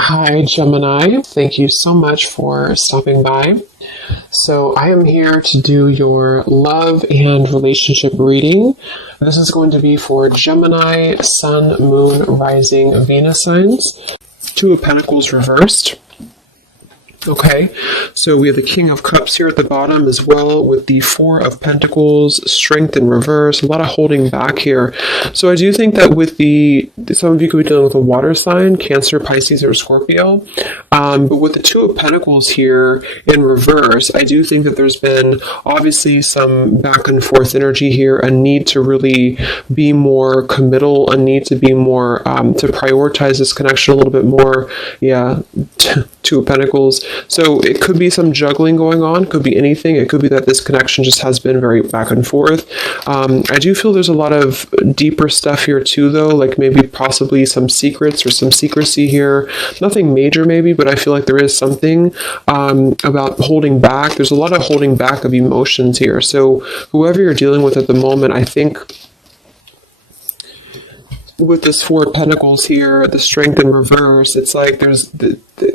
Hi, Gemini. Thank you so much for stopping by. So, I am here to do your love and relationship reading. This is going to be for Gemini, Sun, Moon, Rising, Venus signs. Two of Pentacles reversed. Okay, so we have the King of Cups here at the bottom as well with the Four of Pentacles, Strength in reverse, a lot of holding back here. So I do think that with some of you could be dealing with a water sign, Cancer, Pisces, or Scorpio. But with the Two of Pentacles here in reverse, I do think that there's been obviously some back and forth energy here, a need to really be more committal, a need to be more, to prioritize this connection a little bit more. Yeah, Two of Pentacles. So it could be some juggling going on, could be anything. It could be that this connection just has been very back and forth. I do feel there's a lot of deeper stuff here too, though, like maybe possibly some secrets or some secrecy here. Nothing major maybe, but I feel like there is something about holding back. There's a lot of holding back of emotions here. So whoever you're dealing with at the moment, I think with this Four of Pentacles here, the Strength in reverse, it's like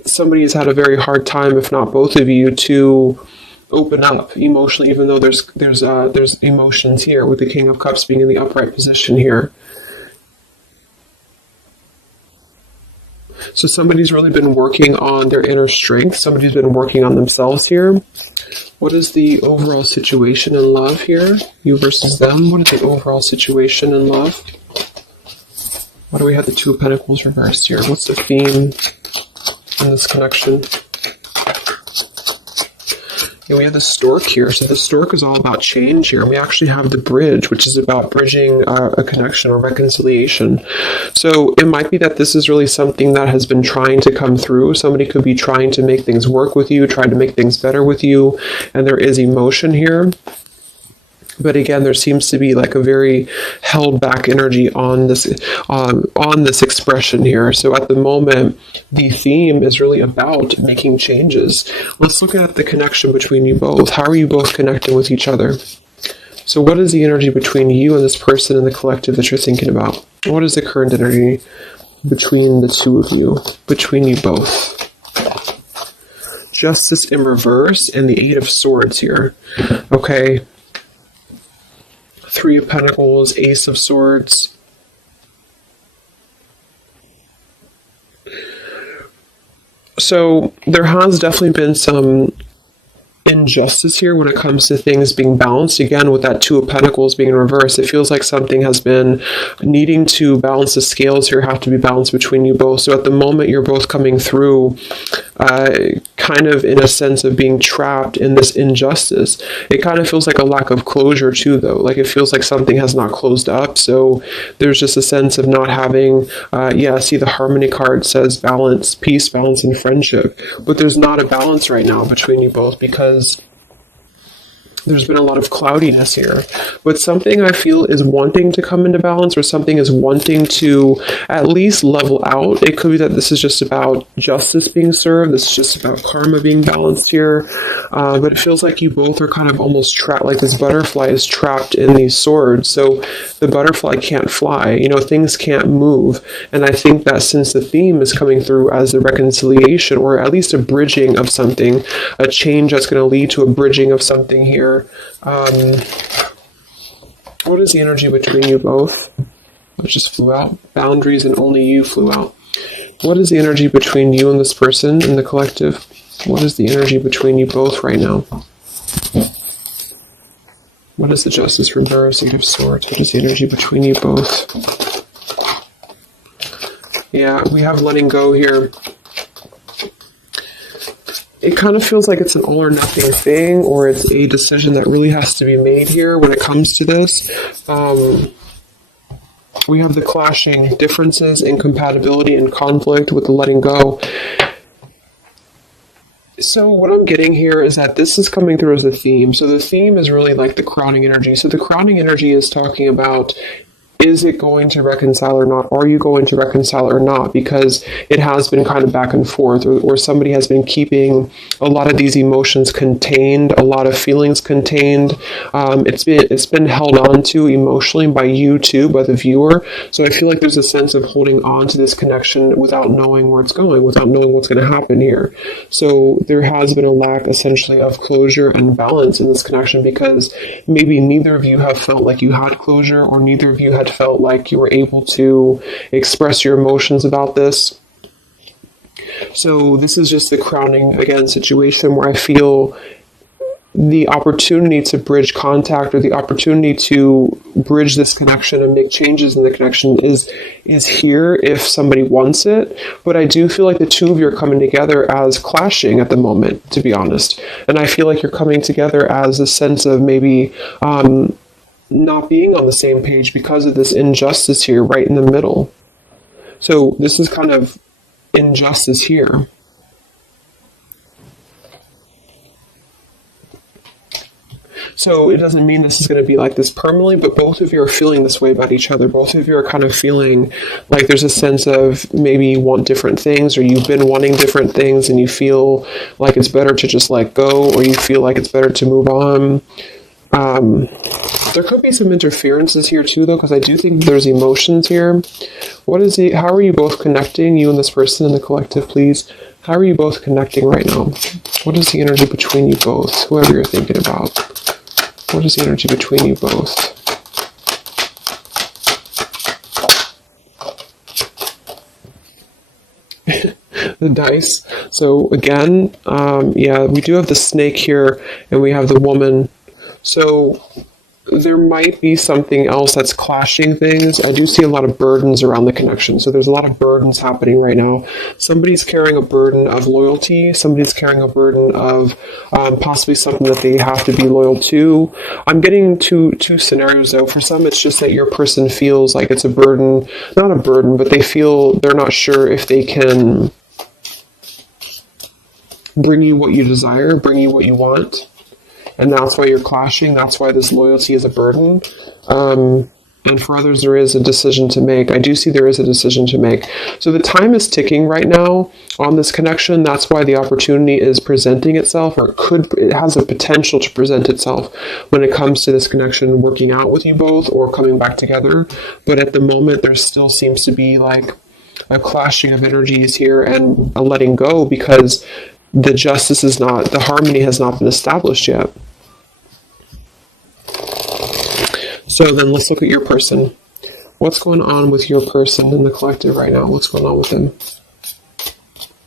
somebody has had a very hard time, if not both of you, to open up emotionally, even though there's emotions here with the King of Cups being in the upright position here. So somebody's really been working on their inner strength. Somebody's been working on themselves here. What is the overall situation in love here? You versus them. What is the overall situation in love? Why do we have the Two of Pentacles reversed here? What's the theme in this connection? Yeah, we have the Stork here. So the Stork is all about change here. We actually have the Bridge, which is about bridging a connection or reconciliation. So it might be that this is really something that has been trying to come through. Somebody could be trying to make things work with you, trying to make things better with you, and there is emotion here. But again, there seems to be like a very held back energy on this expression here. So at the moment, the theme is really about making changes. Let's look at the connection between you both. How are you both connecting with each other? So what is the energy between you and this person in the collective that you're thinking about? What is the current energy between the two of you, between you both? Justice in reverse and the Eight of Swords here. Okay. Three of Pentacles, Ace of Swords. So there has definitely been some injustice here when it comes to things being balanced. Again, with that Two of Pentacles being in reverse, it feels like something has been needing to balance. The scales here have to be balanced between you both. So at the moment, you're both coming through kind of in a sense of being trapped in this injustice. It kind of feels like a lack of closure too, though. Like it feels like something has not closed up. So there's just a sense of not having, see the Harmony card says balance, peace, balance, and friendship. But there's not a balance right now between you both because there's been a lot of cloudiness here, but something I feel is wanting to come into balance, or something is wanting to at least level out. It could be that this is just about justice being served. This is just about karma being balanced here. But it feels like you both are kind of almost trapped, like this butterfly is trapped in these swords. So the butterfly can't fly, things can't move. And I think that since the theme is coming through as the reconciliation, or at least a bridging of something, a change that's going to lead to a bridging of something here. What is the energy between you both? I just flew out. Boundaries and only you flew out. What is the energy between you and this person in the collective? What is the energy between you both right now? What is the Justice reverse, Eight of Swords? What is the energy between you both? Yeah, we have letting go here. It kind of feels like it's an all or nothing thing, or it's a decision that really has to be made here when it comes to this. We have the clashing differences, incompatibility, and conflict with the letting go. So what I'm getting here is that this is coming through as a theme. So the theme is really like the crowning energy. So the crowning energy is talking about is it going to reconcile or not? Are you going to reconcile or not? Because it has been kind of back and forth, or somebody has been keeping a lot of these emotions contained, a lot of feelings contained. It's been held on to emotionally by you too, by the viewer. So I feel like there's a sense of holding on to this connection without knowing where it's going, without knowing what's going to happen here. So there has been a lack essentially of closure and balance in this connection, because maybe neither of you have felt like you had closure, or neither of you had felt like you were able to express your emotions about this. So this is just the crowning, again, situation where I feel the opportunity to bridge contact, or the opportunity to bridge this connection and make changes in the connection is here if somebody wants it. But I do feel like the two of you are coming together as clashing at the moment, to be honest. And I feel like you're coming together as a sense of maybe not being on the same page because of this injustice here right in the middle. So this is kind of injustice here. So it doesn't mean this is going to be like this permanently, but both of you are feeling this way about each other. Both of you are kind of feeling like there's a sense of maybe you want different things, or you've been wanting different things and you feel like it's better to just let go, or you feel like it's better to move on. There could be some interferences here too, though, because I do think there's emotions here. How are you both connecting, you and this person in the collective, please? How are you both connecting right now? What is the energy between you both, whoever you're thinking about? What is the energy between you both? The dice. So again, yeah, we do have the snake here, and we have the woman. So there might be something else that's clashing things. I do see a lot of burdens around the connection. So there's a lot of burdens happening right now. Somebody's carrying a burden of loyalty. Somebody's carrying a burden of possibly something that they have to be loyal to. I'm getting two scenarios, though. For some, it's just that your person feels like it's a burden. Not a burden, but they feel they're not sure if they can bring you what you desire, bring you what you want. And that's why you're clashing. That's why this loyalty is a burden. And for others, there is a decision to make. I do see there is a decision to make. So the time is ticking right now on this connection. That's why the opportunity is presenting itself, or it has a potential to present itself when it comes to this connection working out with you both or coming back together. But at the moment, there still seems to be like a clashing of energies here and a letting go, because the harmony has not been established yet. So then let's look at your person. What's going on with your person in the collective right now? What's going on with them?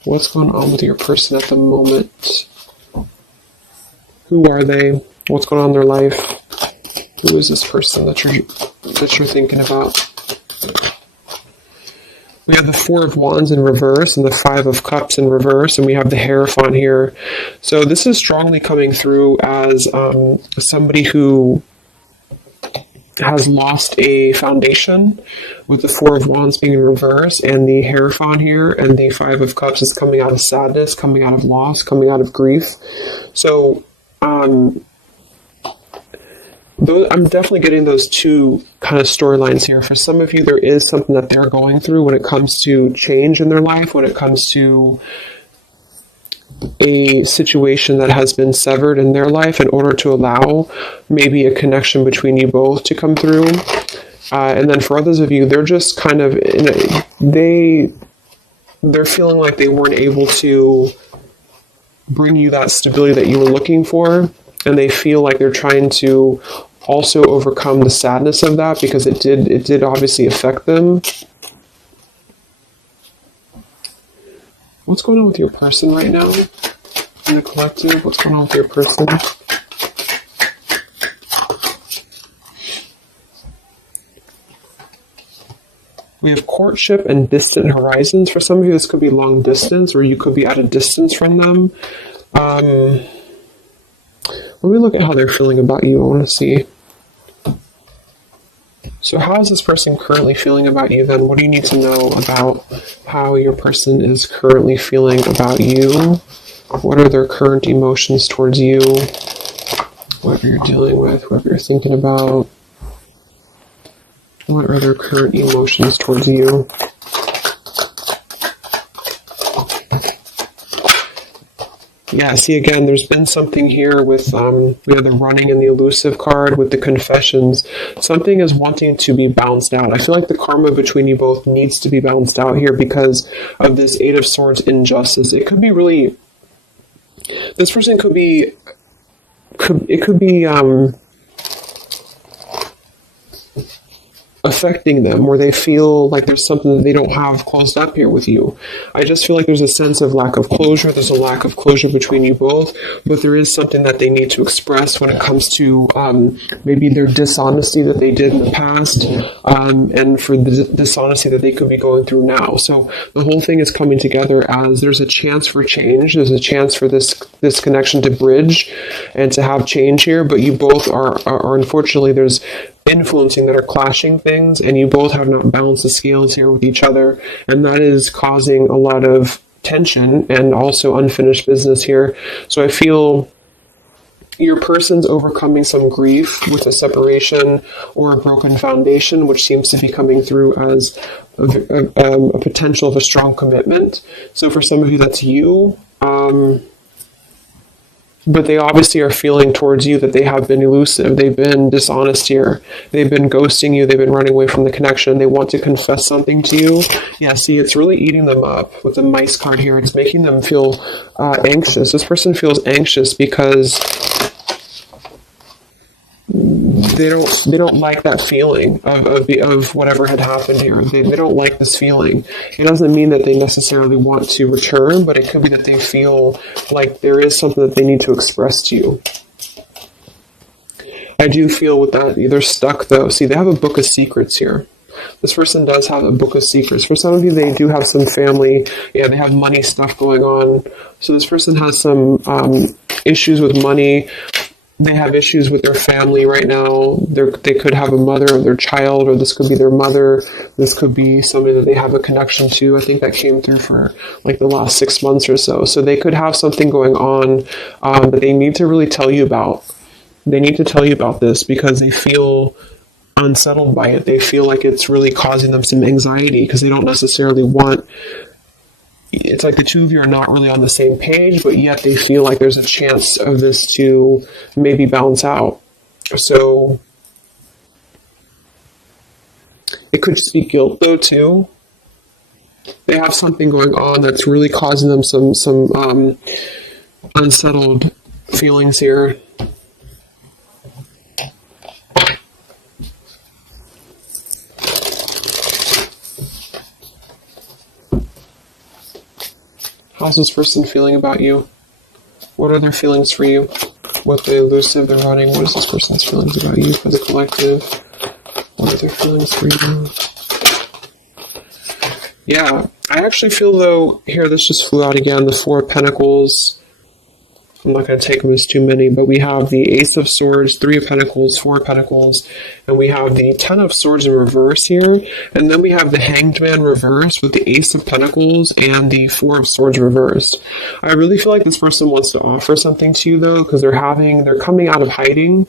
What's going on with your person at the moment? Who are they? What's going on in their life? Who is this person that you're thinking about? We have the Four of Wands in reverse and the Five of Cups in reverse, and we have the Hierophant here. So this is strongly coming through as somebody who has lost a foundation, with the Four of Wands being in reverse, and the Hierophant here, and the Five of Cups is coming out of sadness, coming out of loss, coming out of grief. So I'm definitely getting those two kind of storylines here. For some of you, there is something that they're going through when it comes to change in their life, when it comes to a situation that has been severed in their life in order to allow maybe a connection between you both to come through. And then for others of you, they're just kind of they're feeling like they weren't able to bring you that stability that you were looking for, and they feel like they're trying to also overcome the sadness of that, because it did obviously affect them. What's going on with your person right now in the collective? What's going on with your person? We have courtship and distant horizons. For some of you, this could be long distance, or you could be at a distance from them. Let me look at how they're feeling about you. I want to see. So how is this person currently feeling about you then? What do you need to know about how your person is currently feeling about you? What are their current emotions towards you? Whatever you're dealing with, whatever you're thinking about. What are their current emotions towards you? Yeah, see, again, there's been something here with we have the running and the elusive card with the confessions. Something is wanting to be balanced out. I feel like the karma between you both needs to be balanced out here because of this Eight of Swords injustice. It could be really, this person could be, it could be affecting them, where they feel like there's something that they don't have closed up here with you. I just feel like there's a sense of lack of closure. There's a lack of closure between you both, but there is something that they need to express when it comes to maybe their dishonesty that they did in the past, and for the dishonesty that they could be going through now. So the whole thing is coming together as there's a chance for change. There's a chance for this connection to bridge and to have change here, but you both are unfortunately, there's influencing that are clashing things, and you both have not balanced the scales here with each other, and that is causing a lot of tension and also unfinished business here. So I feel your person's overcoming some grief with a separation or a broken foundation, which seems to be coming through as a potential of a strong commitment. So for some of you, that's you. But they obviously are feeling towards you that they have been elusive. They've been dishonest here. They've been ghosting you. They've been running away from the connection. They want to confess something to you. Yeah, see, it's really eating them up. With the mice card here, it's making them feel anxious. This person feels anxious because they don't like that feeling of whatever had happened here. They don't like this feeling. It doesn't mean that they necessarily want to return, but it could be that they feel like there is something that they need to express to you. I do feel with that, they're stuck though. See, they have a book of secrets here. This person does have a book of secrets. For some of you, they do have some family, yeah, they have money stuff going on. So this person has some issues with money. They have issues with their family right now. They could have a mother of their child, or this could be their mother. This could be somebody that they have a connection to. I think that came through for like the last 6 months or so. So they could have something going on that they need to really tell you about. They need to tell you about this because they feel unsettled by it. They feel like it's really causing them some anxiety because they don't necessarily want. It's like the two of you are not really on the same page, but yet they feel like there's a chance of this to maybe balance out. So it could just be guilt though too. They have something going on that's really causing them some unsettled feelings here. How's this person feeling about you? What are their feelings for you? With the elusive, the running, what is this person's feelings about you for the collective? What are their feelings for you? Yeah, I actually feel though, here this just flew out again, the Four of Pentacles. I'm not going to take them as too many, but we have the Ace of Swords, Three of Pentacles, Four of Pentacles, and we have the Ten of Swords in reverse here, and then we have the Hanged Man reversed with the Ace of Pentacles and the Four of Swords reversed. I really feel like this person wants to offer something to you though, because they're coming out of hiding.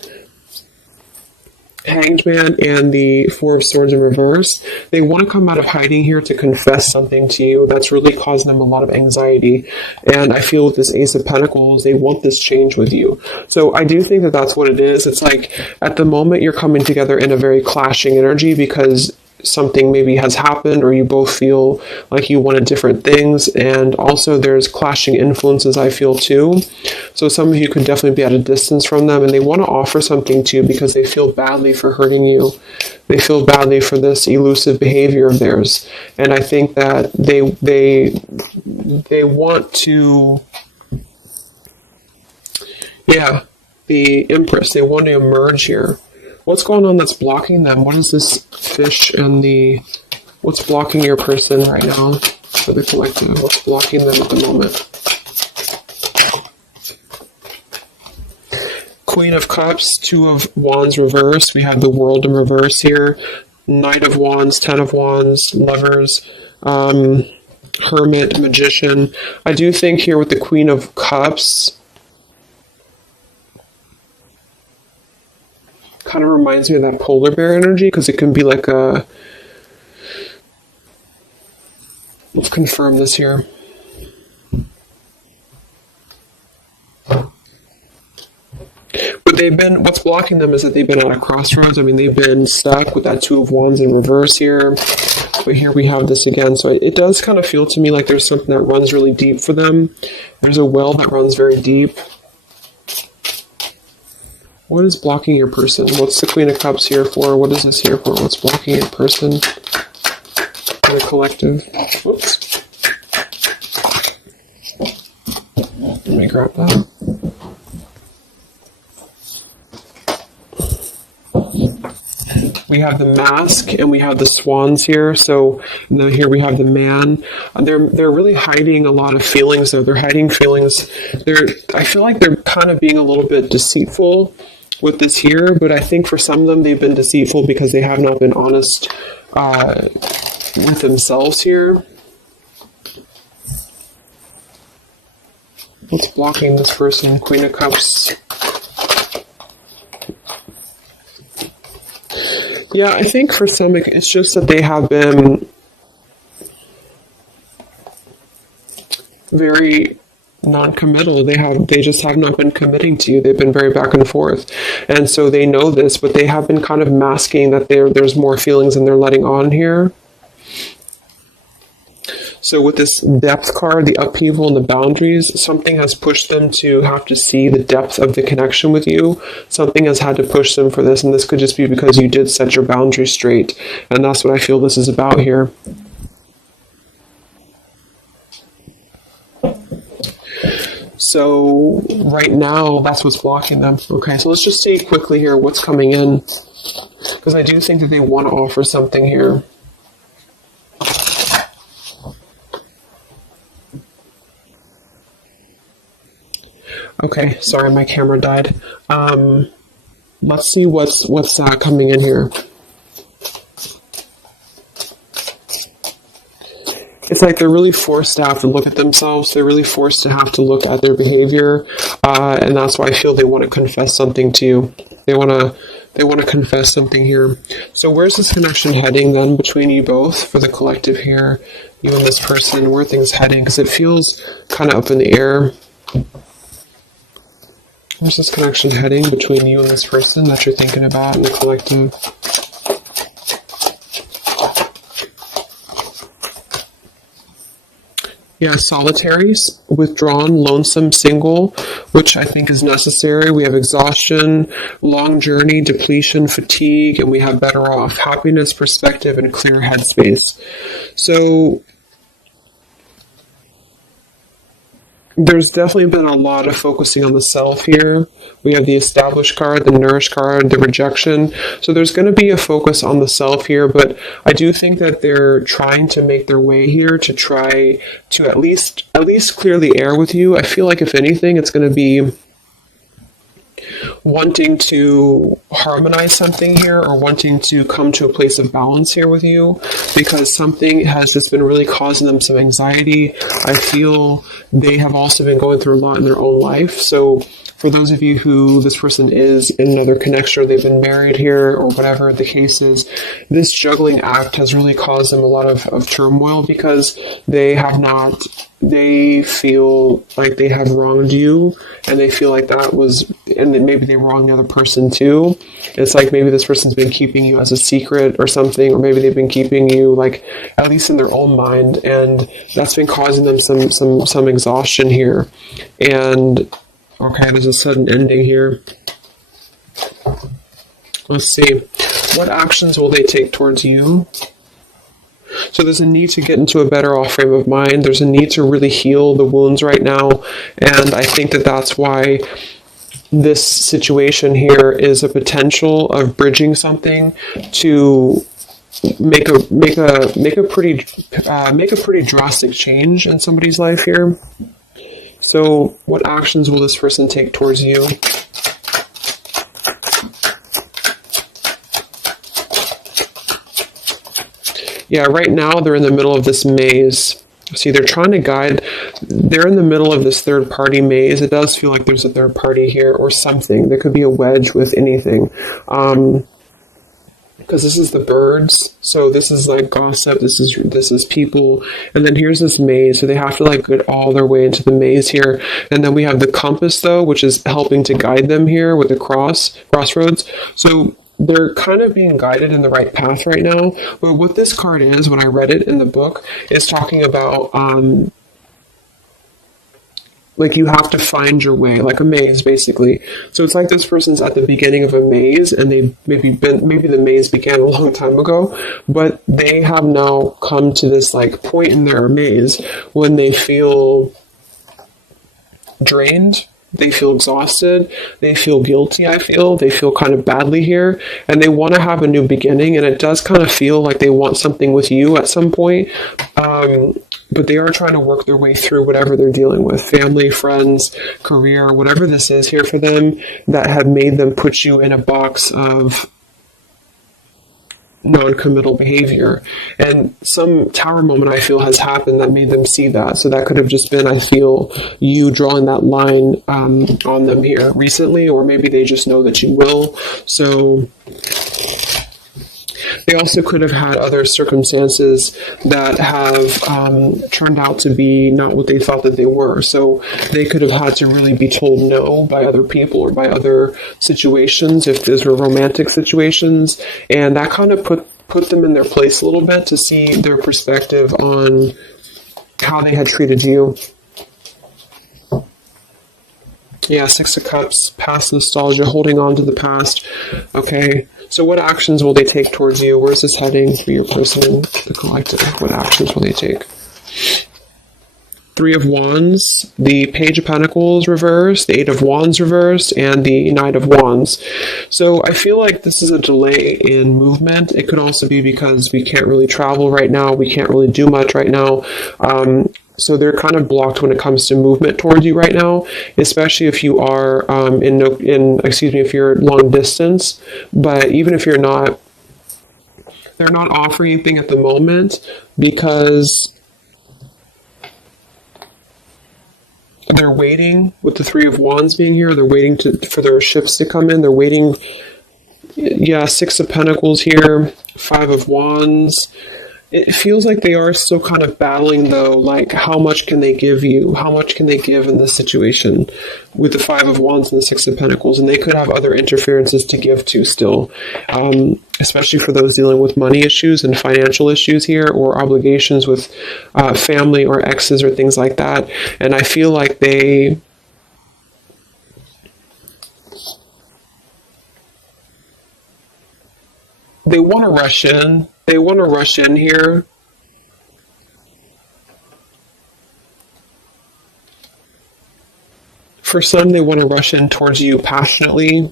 Hanged Man and the Four of Swords in reverse. They want to come out of hiding here to confess something to you that's really causing them a lot of anxiety. And I feel with this Ace of Pentacles, they want this change with you. So I do think that that's what it is. It's like at the moment you're coming together in a very clashing energy because something maybe has happened or you both feel like you wanted different things, and also there's clashing influences I feel too. So some of you could definitely be at a distance from them and they want to offer something to you because they feel badly for hurting you. They feel badly for this elusive behavior of theirs, and I think that they want to, yeah, the Empress, they want to emerge here. What's going on that's blocking them? What is this fish and what's blocking your person right now for the collective? What's blocking them at the moment? Queen of Cups, Two of Wands reverse. We have the World in reverse here. Knight of Wands, Ten of Wands, Lovers, Hermit, Magician. I do think here with the Queen of Cups, Kind of reminds me of that polar bear energy, because it can be like a... Let's confirm this here. But what's blocking them is that they've been at a crossroads. I mean, they've been stuck with that Two of Wands in reverse here. But here we have this again. So it does kind of feel to me like there's something that runs really deep for them. There's a well that runs very deep. What is blocking your person? What's the Queen of Cups here for? What is this here for? What's blocking your person? The collective. Whoops. Let me grab that. We have the Mask and we have the Swans here. So now here we have the Man. They're really hiding a lot of feelings though. They're hiding feelings. I feel like they're kind of being a little bit deceitful with this here, but I think for some of them they've been deceitful because they have not been honest with themselves here. What's blocking this person? Queen of Cups. Yeah, I think for some it's just that they have been very non-committal. They just have not been committing to you. They've been very back and forth. And so they know this, but they have been kind of masking that there's more feelings than they're letting on here. So with this depth card, the upheaval and the boundaries, something has pushed them to have to see the depth of the connection with you. Something has had to push them for this, and this could just be because you did set your boundaries straight. And that's what I feel this is about here. So right now, that's what's blocking them. Okay, so let's just see quickly here what's coming in, because I do think that they want to offer something here. Okay, sorry, my camera died. Let's see what's coming in here. It's like they're really forced to have to look at themselves. They're really forced to have to look at their behavior, and that's why I feel they want to confess something to you. They want to confess something here. So where's this connection heading then between you both for the collective here, you and this person? Where are things heading? Because it feels kind of up in the air. Where's this connection heading between you and this person that you're thinking about in the collective? Yeah, solitary, withdrawn, lonesome, single, which I think is necessary. We have exhaustion, long journey, depletion, fatigue, and we have better off, happiness, perspective, and clear headspace. So there's definitely been a lot of focusing on the self here. We have the established card, the nourished card, the rejection. So there's going to be a focus on the self here, but I do think that they're trying to make their way here to try to at least clear the air with you. I feel like if anything, it's going to be wanting to harmonize something here or wanting to come to a place of balance here with you, because something has just been really causing them some anxiety. I feel they have also been going through a lot in their own life. So for those of you who this person is in another connection, or they've been married here, or whatever the case is, this juggling act has really caused them a lot of turmoil, because they feel like they have wronged you, and they feel like that was, and then maybe they wronged the other person too. It's like maybe this person's been keeping you as a secret or something, or maybe they've been keeping you, like, at least in their own mind, and that's been causing them some exhaustion here. And okay, there's a sudden ending here. Let's see. What actions will they take towards you? So there's a need to get into a better off frame of mind. There's a need to really heal the wounds right now. And I think that that's why this situation here is a potential of bridging something to make a pretty drastic change in somebody's life here. So what actions will this person take towards you? Yeah, right now they're in the middle of this maze. See, they're trying to guide. They're in the middle of this third party maze. It does feel like there's a third party here or something. There could be a wedge with anything. Because this is the birds, so this is like gossip, this is people, and then here's this maze, so they have to like get all their way into the maze here. And then we have the compass though, which is helping to guide them here with the crossroads. So they're kind of being guided in the right path right now. But what this card is, when I read it in the book, is talking about like you have to find your way, like a maze, basically. So it's like this person's at the beginning of a maze, and maybe the maze began a long time ago, but they have now come to this like point in their maze when they feel drained, they feel exhausted, they feel guilty, they feel kind of badly here, and they want to have a new beginning, and it does kind of feel like they want something with you at some point. But they are trying to work their way through whatever they're dealing with, family, friends, career, whatever this is here for them that have made them put you in a box of non-committal behavior. And some tower moment, I feel, has happened that made them see that. So that could have just been, I feel, you drawing that line on them here recently, or maybe they just know that you will. So they also could have had other circumstances that have turned out to be not what they thought that they were. So they could have had to really be told no by other people or by other situations, if these were romantic situations. And that kind of put them in their place a little bit to see their perspective on how they had treated you. Yeah, Six of Cups, past nostalgia, holding on to the past. Okay, so what actions will they take towards you? Where's this heading for your person, the collective? What actions will they take? Three of Wands, the Page of Pentacles reversed, the Eight of Wands reversed, and the Knight of Wands. So I feel like this is a delay in movement. It could also be because we can't really travel right now. We can't really do much right now. So they're kind of blocked when it comes to movement towards you right now, especially if you are if you're long distance. But even if you're not, they're not offering anything at the moment because they're waiting. With the Three of Wands being here, they're waiting for their ships to come in. They're waiting. Yeah, Six of Pentacles here, Five of Wands. It feels like they are still kind of battling, though, like how much can they give you? How much can they give in this situation with the Five of Wands and the Six of Pentacles? And they could have other interferences to give to still, especially for those dealing with money issues and financial issues here, or obligations with family or exes or things like that. And I feel like they want to rush in. They want to rush in here. For some, they want to rush in towards you passionately.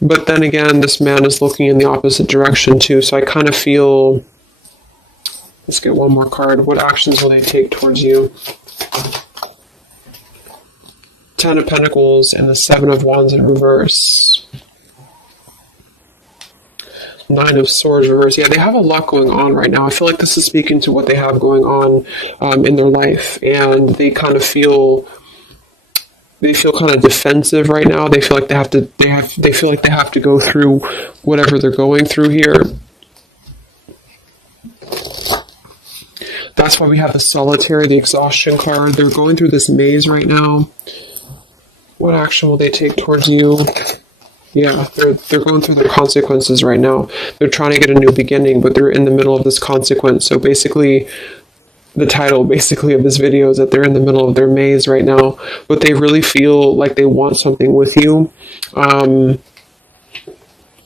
But then again, this man is looking in the opposite direction too. So I kind of feel... Let's get one more card. What actions will they take towards you? Ten of Pentacles and the Seven of Wands in reverse. Nine of Swords reverse. Yeah, they have a lot going on right now. I feel like this is speaking to what they have going on in their life, and they kind of feel kind of defensive right now. They feel like they feel like they have to go through whatever they're going through here. That's why we have the Solitary, the exhaustion card. They're going through this maze right now. What action will they take towards you? Yeah, they're going through their consequences right now. They're trying to get a new beginning, but they're in the middle of this consequence. So basically, the title of this video is that they're in the middle of their maze right now, but they really feel like they want something with you.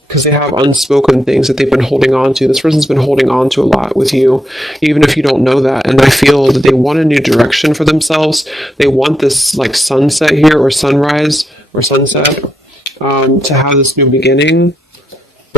Because they have unspoken things that they've been holding on to. This person's been holding on to a lot with you, even if you don't know that. And I feel that they want a new direction for themselves. They want this like sunset here, or sunrise, or sunset, to have this new beginning.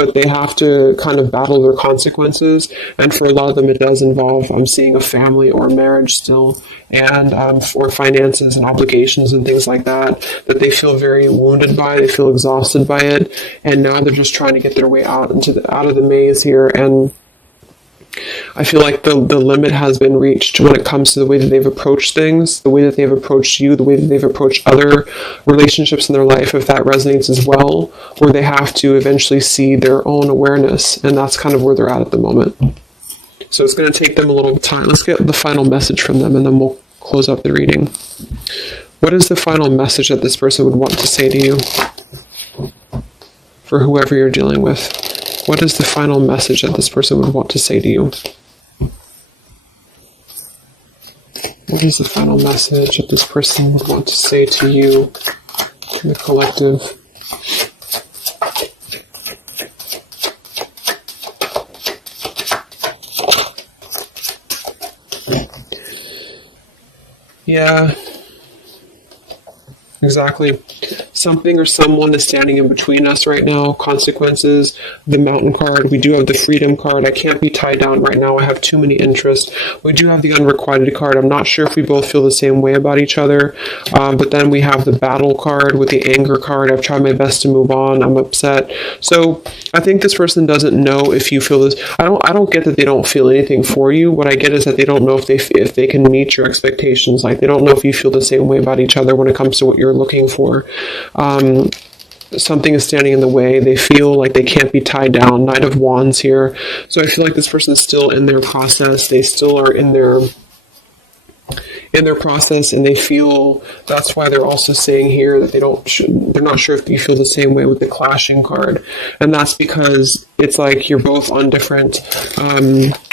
but they have to kind of battle their consequences. And for a lot of them, it does involve seeing a family or marriage still, and or finances and obligations and things like that they feel very wounded by. They feel exhausted by it, and now they're just trying to get their way out of the maze here. And I feel like the limit has been reached when it comes to the way that they've approached things, the way that they've approached you, the way that they've approached other relationships in their life, if that resonates as well, where they have to eventually see their own awareness, and that's kind of where they're at the moment. So it's going to take them a little time. Let's get the final message from them, and then we'll close up the reading. What is the final message that this person would want to say to you? For whoever you're dealing with. What is the final message that this person would want to say to you? What is the final message that this person would want to say to you, to the collective? Yeah, exactly. Something or someone is standing in between us right now. Consequences, the Mountain card. We do have the Freedom card. I can't be tied down right now. I have too many interests. We do have the Unrequited card. I'm not sure if we both feel the same way about each other. But then we have the Battle card with the Anger card. I've tried my best to move on. I'm upset. So I think this person doesn't know if you feel this. I don't get that they don't feel anything for you. What I get is that they don't know if they can meet your expectations. Like, they don't know if you feel the same way about each other when it comes to what you're looking for. Something is standing in the way. They feel like they can't be tied down. Knight of Wands here. So I feel like this person is still in their process. They still are in their process, and they feel that's why they're also saying here that they're not sure if you feel the same way with the Clashing card. And that's because it's like you're both on different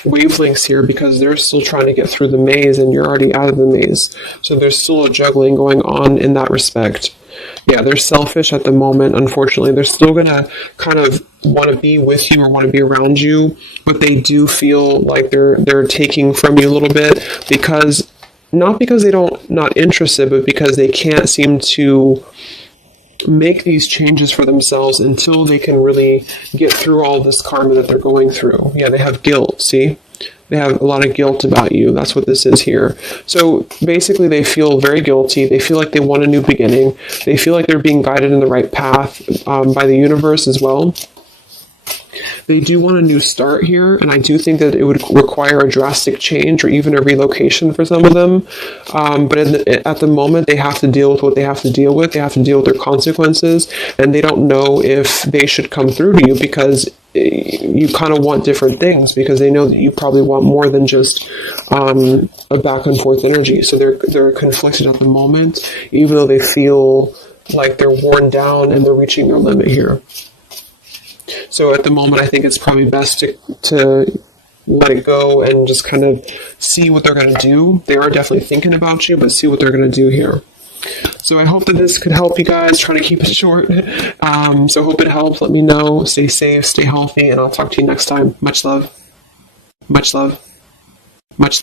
wavelengths here, because they're still trying to get through the maze and you're already out of the maze. So there's still a juggling going on in that respect. Yeah, they're selfish at the moment, unfortunately. They're still going to kind of want to be with you or want to be around you, but they do feel like they're taking from you a little bit, because not because they don't not interested, but because they can't seem to make these changes for themselves until they can really get through all this karma that they're going through. Yeah, they have guilt, see? They have a lot of guilt about you. That's what this is here. So basically they feel very guilty. They feel like they want a new beginning. They feel like they're being guided in the right path by the universe as well. They do want a new start here, and I do think that it would require a drastic change or even a relocation for some of them. But at the moment, they have to deal with what they have to deal with. They have to deal with their consequences, and they don't know if they should come through to you, because you kind of want different things, because they know that you probably want more than just a back and forth energy. So they're conflicted at the moment, even though they feel like they're worn down and they're reaching their limit here. So at the moment, I think it's probably best to let it go and just kind of see what they're going to do. They are definitely thinking about you, but see what they're going to do here. So I hope that this could help you guys. Trying to keep it short. So hope it helps. Let me know. Stay safe, stay healthy, and I'll talk to you next time. Much love. Much love. Much